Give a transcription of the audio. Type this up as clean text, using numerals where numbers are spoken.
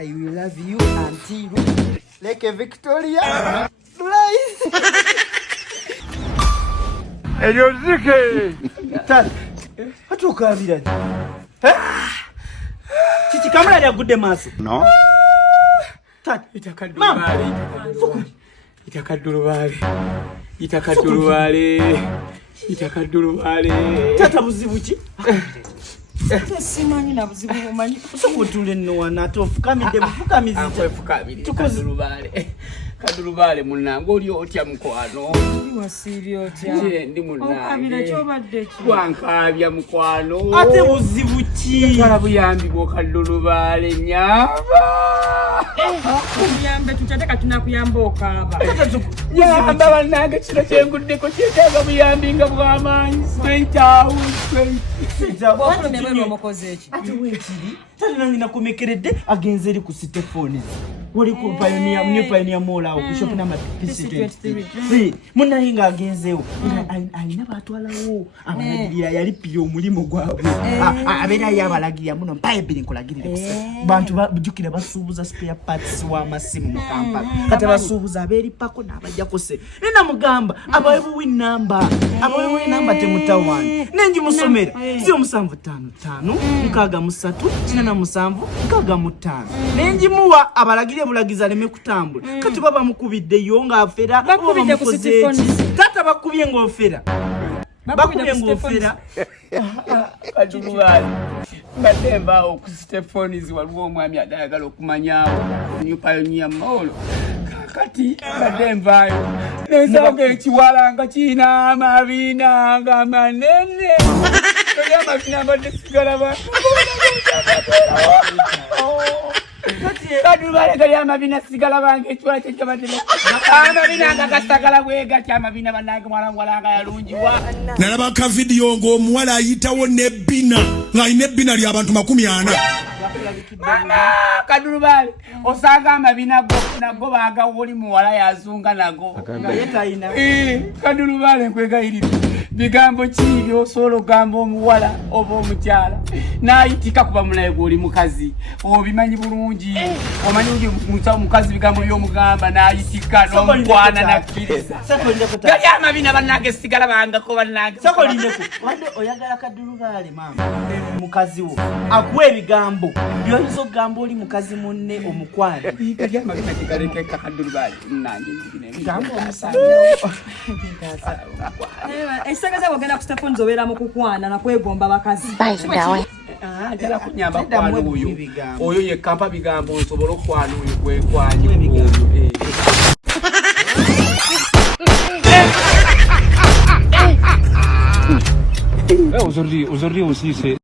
I will love you until like a Victoria. Rise. Eyo zike. Tata. Hatukabira. Chichi kamera ya good maso. No. Tata Itakadurubale. Itakadurubale. Tata buzibuki. Simanyi na buzibu bumanyi. Sokutule no wana tofukamide mufukamizi. Akwefukamide. Kadurubale munango oli otya mukwano. Ndi wasiri otya. Ndi munange. Okabira kyobadde ki? Wankabya mukwano. Ate buzibuki. Kala buyambi bwo kadurubale nyamba. Kuyambe tutateka tunakuyamba okaba. Yamba banange kino kyenguddeko kyetaaga buyambi nga bw'amaanyi. Straight out. Bw'ofulumye omukozi eki. Ate wekiri. Tali nange nakomekeredde agenze eri ku Stephanie. Wali ku Pioneer Mall awo ku shop number PC23. Munahinga agenzeewo. Alina batwalawo. Abalagirira yali pio omulimu gwabwe. Abeera yabalagirira muno Bible nkolagirire kusa. Bantu bujukira basuubuza spare parts wa masimu mu Kampala. Kati basuubuza abeeri pako n'abajja kose. Nina mugamba abawebu win number. Abawebu win number temutawani. Nenji musomera. Sio 755 63 87 65. Nenji muwa abalagirira bulagiza leme kutambula. Kati baba mukubidde yo nga afera. Bakubidde ku Stephanie. Tata bakubye ng'ofera. Bakubye ng'ofera. Kadurubale. Mbadde ku Stephanie waliwo omwami adayagala okumanyawo New Pioneer Mall. Kati mbadde nvaayo. Nensanga ekiwalanga kina amabina nga manene. Kali amabina mbadde sigala ba. Kadurubale kali amabina sigala bange ekiwala kyekyabatene. Amabina nga gasagala bwegati amabina banange mwalanga yalungiwa. Nalaba ka video ng'omuwala ayitawo n'ebbina ng'alina ebbina ly'abantu 40. Mama Kadurubale osanga amabina nago bagawoli muwala yazunga nago. Kadurubale nkwegayirira bigambo ki by'osobola gamba omuwala oba omukyala n'ayitika kuba mulaye gw'oli mukazi obimanyi bulungi omanyi mukazi bigambo by'omugamba n'ayitika n'omukwana nakkiriza gali amabina bannange sigala bangako bannange Sokolindeko wande oyagala Kadurubale mama mukazi wo akuwa ebigambo by'oyinza okugamba oli mukazi munne omukwano gali amabina tegalekeka Kadurubale nange gamba omusajja Esagaza wagenda ku Stephanie zobeera mu kukwana na kwegomba bakazi. Jala kunyamba kwano oyo ye kampa bigambo nsobola okwana oyo kwekwanyo Aujourd'hui aussi, c'est